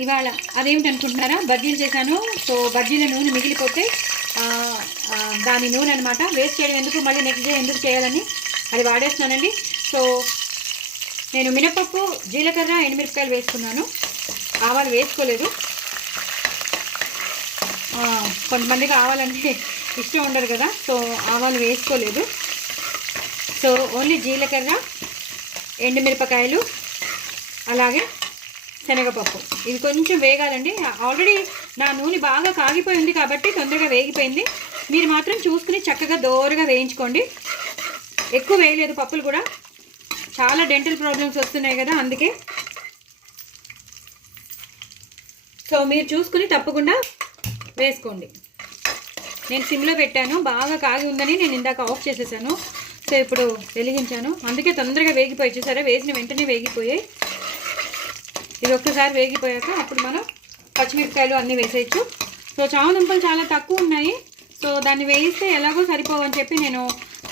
ఇవాళ అదేమిటి అనుకుంటున్నారా, బజ్జీలు చేశాను. సో బజ్జీల నూనె మిగిలిపోతే దాని నూనె అనమాట, వేస్ట్ చేయడం ఎందుకు, మళ్ళీ నెక్స్ట్ డే ఎందుకు చేయాలని అది వాడేస్తున్నానండి. సో నేను మినపప్పు, జీలకర్ర, ఎండుమిరపకాయలు వేసుకున్నాను, ఆవాలు వేసుకోలేదు. కొంతమందికి ఆవాలంటే ఇష్టం ఉండదు కదా, సో ఆవాలు వేసుకోలేదు. సో ఓన్లీ జీలకర్ర, ఎండుమిరపకాయలు, అలాగే శనగపప్పు, ఇది కొంచెం వేగాలండి. ఆల్రెడీ నా నూనె బాగా కాగిపోయింది కాబట్టి తొందరగా వేగిపోయింది. మీరు మాత్రం చూసుకుని చక్కగా దోరగా వేయించుకోండి. ఎక్కువ వేయలేదు, పప్పులు కూడా చాలా డెంటల్ ప్రాబ్లమ్స్ వస్తున్నాయి కదా, అందుకే. సో మీరు చూసుకుని తప్పకుండా వేసుకోండి. నేను సిమ్లో పెట్టాను, బాగా కాగి ఉందని నేను ఇందాక ఆఫ్ చేసేసాను. సో ఇప్పుడు వెలిగించాను, అందుకే తొందరగా వేగిపోయి, చూసారా, వేసిన వెంటనే వేగిపోయాయి. ఇది ఒక్కసారి వేగిపోయాక అప్పుడు మనం పచ్చిమిరపకాయలు అన్నీ వేసేయచ్చు. సో చామదుంపలు చాలా తక్కువ ఉన్నాయి, సో దాన్ని వేయిస్తే ఎలాగో సరిపోవని చెప్పి నేను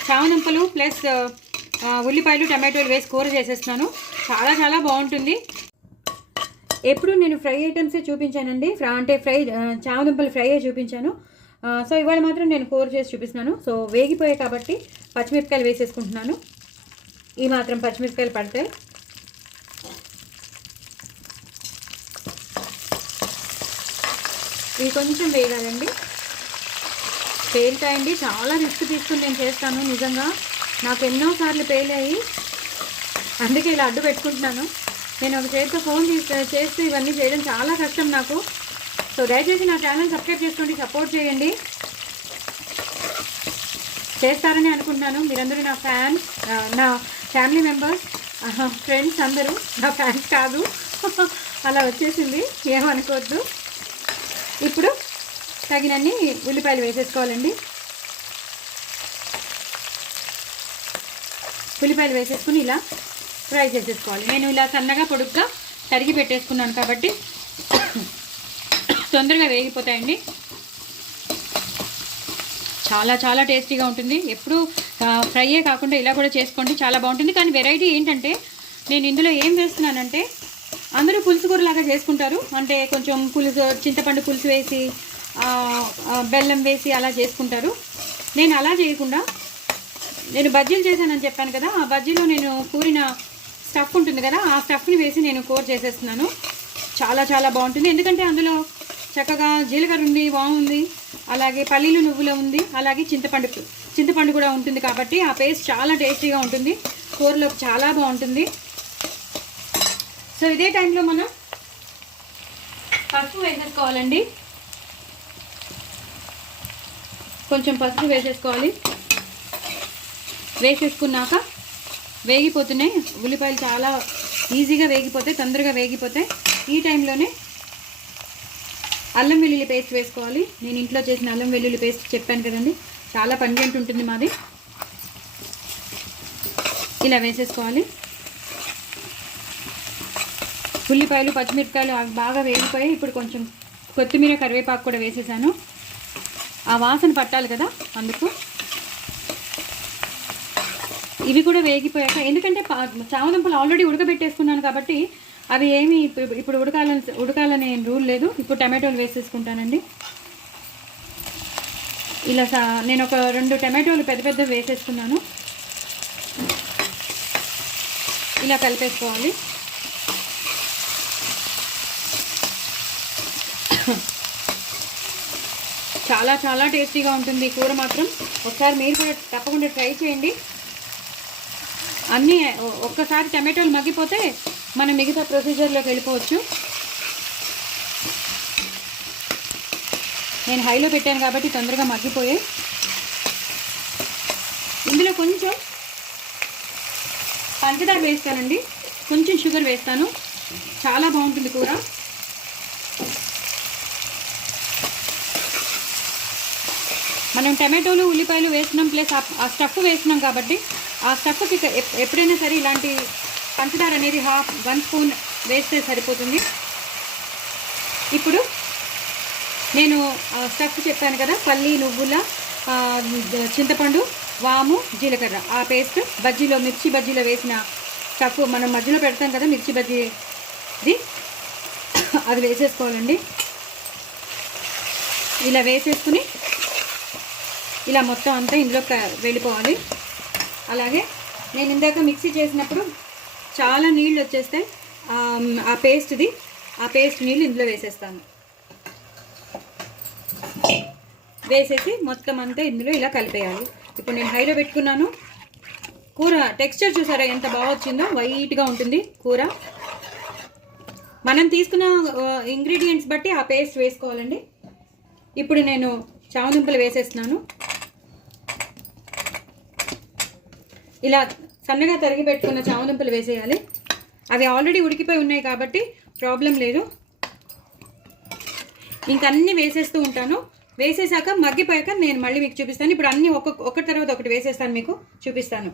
చామదుంపలు ప్లస్ ఉల్లిపాయలు, టమాటోలు వేసి కూర చేసేస్తున్నాను. చాలా చాలా బాగుంటుంది. ఎప్పుడు నేను ఫ్రై ఐటమ్సే చూపించానండి, అంటే చామదుంపలు ఫ్రైయే చూపించాను. సో ఇవాళ మాత్రం నేను కూర చేసి చూపిస్తున్నాను. సో వేగిపోయాయి కాబట్టి పచ్చిమిరపకాయలు వేసేసుకుంటున్నాను. ఈ మాత్రం పచ్చిమిరపకాయలు పడతాయి. ఇవి కొంచెం వేగాలండి, పేలుతాయండి. చాలా రిస్క్ తీసుకుని నేను చేస్తాను, నిజంగా నాకు ఎన్నోసార్లు పేలాయి, అందుకే ఇలా అడ్డు పెట్టుకుంటున్నాను. నేను ఒక చేతితో ఫోన్ చేస్తూ ఇవన్నీ చేయడం చాలా కష్టం నాకు. సో దయచేసి నా ఛానల్ సబ్స్క్రైబ్ చేసుకోండి, సపోర్ట్ చేయండి. చేస్తారని అనుకుంటున్నాను. మీరందరూ నా ఫ్యాన్స్, నా ఫ్యామిలీ మెంబర్స్, ఫ్రెండ్స్ అందరూ నా ఫ్యాన్స్ కాదు, అలా వచ్చేసింది, ఏమనుకోవద్దు. ఇప్పుడు తగినన్ని ఉల్లిపాయలు వేసేసుకోవాలండి. ఉల్లిపాయలు వేసేసుకుని ఇలా ఫ్రై చేసేసుకోవాలి. నేను ఇలా సన్నగా పొడుగ్గా తరిగి పెట్టేసుకున్నాను కాబట్టి తొందరగా వేగిపోతాయండి. చాలా చాలా టేస్టీగా ఉంటుంది. ఎప్పుడు ఫ్రైయే కాకుండా ఇలా కూడా చేసుకోండి, చాలా బాగుంటుంది. కానీ వెరైటీ ఏంటంటే నేను ఇందులో ఏం వేస్తున్నానంటే, అందరూ పులుసు కూరలాగా చేసుకుంటారు, అంటే కొంచెం పులుసు, చింతపండు పులుసు వేసి బెల్లం వేసి అలా చేసుకుంటారు. నేను అలా చేయకుండా నేను బజ్జీలు చేశానని చెప్పాను కదా, ఆ బజ్జీలో నేను కూరిన స్టఫ్ ఉంటుంది కదా, ఆ స్టఫ్ని వేసి నేను కూర చేసేస్తున్నాను. చాలా చాలా బాగుంటుంది. ఎందుకంటే అందులో చక్కగా జీలకర్ర ఉంది, వాము ఉంది, అలాగే పల్లీలు నువ్వులు ఉంది, అలాగే చింతపండు కూడా ఉంటుంది కాబట్టి ఆ పేస్ట్ చాలా టేస్టీగా ఉంటుంది, కూరలోకి చాలా బాగుంటుంది. సో ఇదే టైంలో మనం పసుపు వేసేసుకోవాలండి. కొంచెం పసుపు వేసేసుకోవాలి. వేసేసుకున్నాక వేగిపోతున్నాయి ఉల్లిపాయలు, చాలా ఈజీగా వేగిపోతాయి, తొందరగా వేగిపోతాయి. ఈ టైంలోనే అల్లం వెల్లుల్లి పేస్ట్ వేసుకోవాలి. నేను ఇంట్లో చేసిన అల్లం వెల్లుల్లి పేస్ట్ చెప్పాను కదండి, చాలా పంజెంట్ ఉంటుంది మాది. ఇలా వేసేసుకోవాలి. ఉల్లిపాయలు, పచ్చిమిరపకాయలు బాగా వేగిపోయి ఇప్పుడు కొంచెం కొత్తిమీర, కరివేపాకు కూడా వేసేసాను. ఆ వాసన పట్టాలి కదా, అందుకు. ఇవి కూడా వేగిపోయాక, ఎందుకంటే చామదుంపలు ఆల్రెడీ ఉడకబెట్టేసుకున్నాను కాబట్టి అవి ఏమి ఇప్పుడు ఉడకాలనే రూల్ లేదు. ఇప్పుడు టమాటోలు వేసేసుకుంటానండి. ఇలా నేను ఒక 2 టమాటోలు పెద్ద పెద్ద వేసేసుకున్నాను. ఇలా కలిపేసుకోవాలి. చాలా చాలా టేస్టీగా ఉంటుంది ఈ కూర మాత్రం. ఒకసారి మీరు కూడా తప్పకుండా ట్రై చేయండి. అన్నీ ఒక్కసారి టమాటోలు మగ్గిపోతే మనం మిగతా ప్రొసీజర్లోకి వెళ్ళిపోవచ్చు. నేను హైలో పెట్టాను కాబట్టి తొందరగా మగ్గిపోయాయి. ఇందులో కొంచెం పంచదార వేస్తానండి, కొంచెం షుగర్ వేస్తాను, చాలా బాగుంటుంది కూర. మనం టమాటోలు, ఉల్లిపాయలు వేసినాం, ప్లస్ ఆ స్టఫ్ వేసినాం కాబట్టి ఆ స్టఫ్కి ఎప్పుడైనా సరే ఇలాంటి పంచదార అనేది 1 స్పూన్ వేస్తే సరిపోతుంది. ఇప్పుడు నేను స్టఫ్ చెప్పాను కదా, పల్లి, నువ్వుల, చింతపండు, వాము, జీలకర్ర, ఆ పేస్ట్ మిర్చి బజ్జీలో వేసిన స్టఫ్ మనం మధ్యలో పెడతాం కదా, మిర్చి బజ్జీది అది వేసేసుకోవాలండి. ఇలా వేసేసుకుని ఇలా మొత్తం అంతా ఇందులో వెళ్ళిపోవాలి. అలాగే నేను ఇందాక మిక్సీ చేసినప్పుడు చాలా నీళ్ళు వచ్చేస్తాయి. ఆ పేస్ట్ నీళ్ళు ఇందులో వేసేస్తాను. వేసేసి మొత్తం అంతా ఇందులో ఇలా కలిపేయాలి. ఇప్పుడు నేను హైలో పెట్టుకున్నాను. కూర టెక్స్చర్ చూసారా ఎంత బాగా వచ్చిందో, వైట్గా ఉంటుంది కూర. మనం తీసుకున్న ఇంగ్రీడియంట్స్ బట్టి ఆ పేస్ట్ వేసుకోవాలండి. ఇప్పుడు నేను చామదుంపలు వేసేస్తున్నాను. ఇలా సన్నగా తరిగి పెట్టుకున్న చామదుంపలు వేసేయాలి. అవి ఆల్రెడీ ఉడికిపోయి ఉన్నాయి కాబట్టి ప్రాబ్లం లేదు. ఇంకన్నీ వేసేస్తూ ఉంటాను. వేసేసాక మగ్గిపోయాక నేను మళ్ళీ మీకు చూపిస్తాను. ఇప్పుడు అన్నీ ఒకటి తర్వాత ఒకటి వేసేస్తాను, మీకు చూపిస్తాను.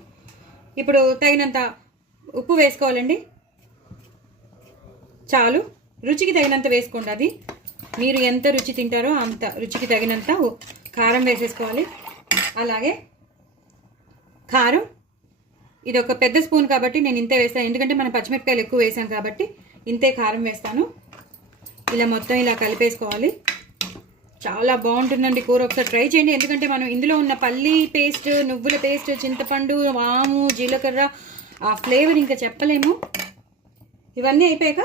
ఇప్పుడు తగినంత ఉప్పు వేసుకోవాలండి. చాలు, రుచికి తగినంత వేసుకోండి. అది మీరు ఎంత రుచి తింటారో అంత రుచికి తగినంత కారం వేసేసుకోవాలి. అలాగే కారం ఇది ఒక పెద్ద స్పూన్ కాబట్టి నేను ఇంతే వేస్తాను, ఎందుకంటే మనం పచ్చిమిరపకాయలు ఎక్కువ వేసాం కాబట్టి ఇంతే కారం వేస్తాను. ఇలా మొత్తం ఇలా కలిపేసుకోవాలి. చాలా బాగుంటుందండి కూర, ఒకసారి ట్రై చేయండి. ఎందుకంటే మనం ఇందులో ఉన్న పల్లి పేస్ట్, నువ్వుల పేస్ట్, చింతపండు, వాము, జీలకర్ర, ఆ ఫ్లేవర్ ఇంకా చెప్పలేము. ఇవన్నీ అయిపోయాక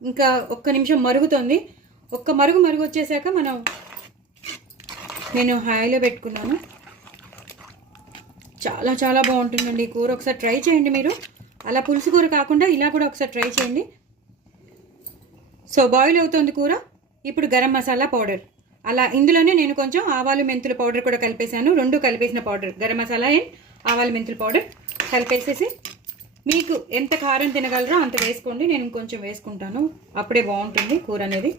ఇంకా ఒక్క నిమిషం మరుగుతుంది. ఒక్క మరుగు వచ్చేసాక నేను హైలో పెట్టుకున్నాను. చాలా చాలా బాగుంటుందండి కూర, ఒకసారి ట్రై చేయండి మీరు. అలా పులుసు కూర కాకుండా ఇలా కూడా ఒకసారి ట్రై చేయండి. సో బాయిల్ అవుతుంది కూర. ఇప్పుడు గరం మసాలా పౌడర్, అలా ఇందులోనే నేను కొంచెం ఆవాలు మెంతుల పౌడర్ కూడా కలిపేసాను. రెండు కలిపేసిన పౌడర్, గరం మసాలా అండ్ ఆవాలు మెంతుల పౌడర్ కలిపేసేసి మీకు ఎంత కారం తినగలరో అంత వేసుకోండి. నేను ఇంకొంచెం వేసుకుంటాను, అప్పుడే బాగుంటుంది కూర అనేది.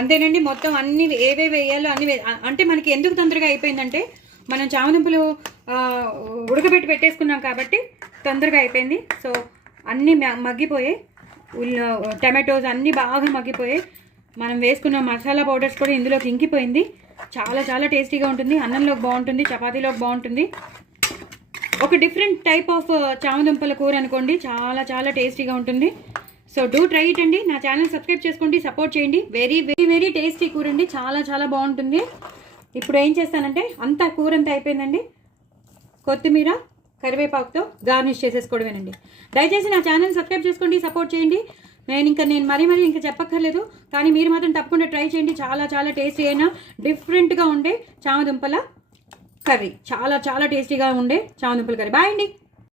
అంతేనండి, మొత్తం అన్ని ఏవేవి వేయాలో అన్ని అంటే మనకి ఎందుకు తొందరగా అయిపోయిందంటే మనం చామదుంపలు ఉడకబెట్టి పెట్టేసుకున్నాం కాబట్టి తొందరగా అయిపోయింది. సో అన్నీ మగ్గిపోయాయి, టమాటోస్ అన్నీ బాగా మగ్గిపోయాయి. మనం వేసుకున్న మసాలా పౌడర్స్ కూడా ఇందులోకి ఇంకిపోయింది. చాలా చాలా టేస్టీగా ఉంటుంది, అన్నంలోకి బాగుంటుంది, చపాతీలోకి బాగుంటుంది. ఒక డిఫరెంట్ టైప్ ఆఫ్ చామదుంపల కూర అనుకోండి, చాలా చాలా టేస్టీగా ఉంటుంది. సో డూ ట్రై ఇట్ అండి. నా ఛానల్ సబ్స్క్రైబ్ చేసుకోండి, సపోర్ట్ చేయండి. వెరీ వెరీ వెరీ టేస్టీ కూర అండి, చాలా చాలా బాగుంటుంది. ఇప్పుడు ఏం చేస్తానంటే అంతా కూర అంతా అయిపోయిందండి, కొత్తిమీర కరివేపాకుతో గార్నిష్ చేసేసుకోవడమేనండి. దయచేసి నా ఛానల్ సబ్స్క్రైబ్ చేసుకోండి, సపోర్ట్ చేయండి. నేను మరీ ఇంకా చెప్పక్కర్లేదు, కానీ మీరు మాత్రం తప్పకుండా ట్రై చేయండి. చాలా చాలా టేస్టీ అయినా డిఫరెంట్గా ఉండే చామదుంపల కర్రీ, చాలా చాలా టేస్టీగా ఉండే చామదుంపల కర్రీ. బాయ్ అండి.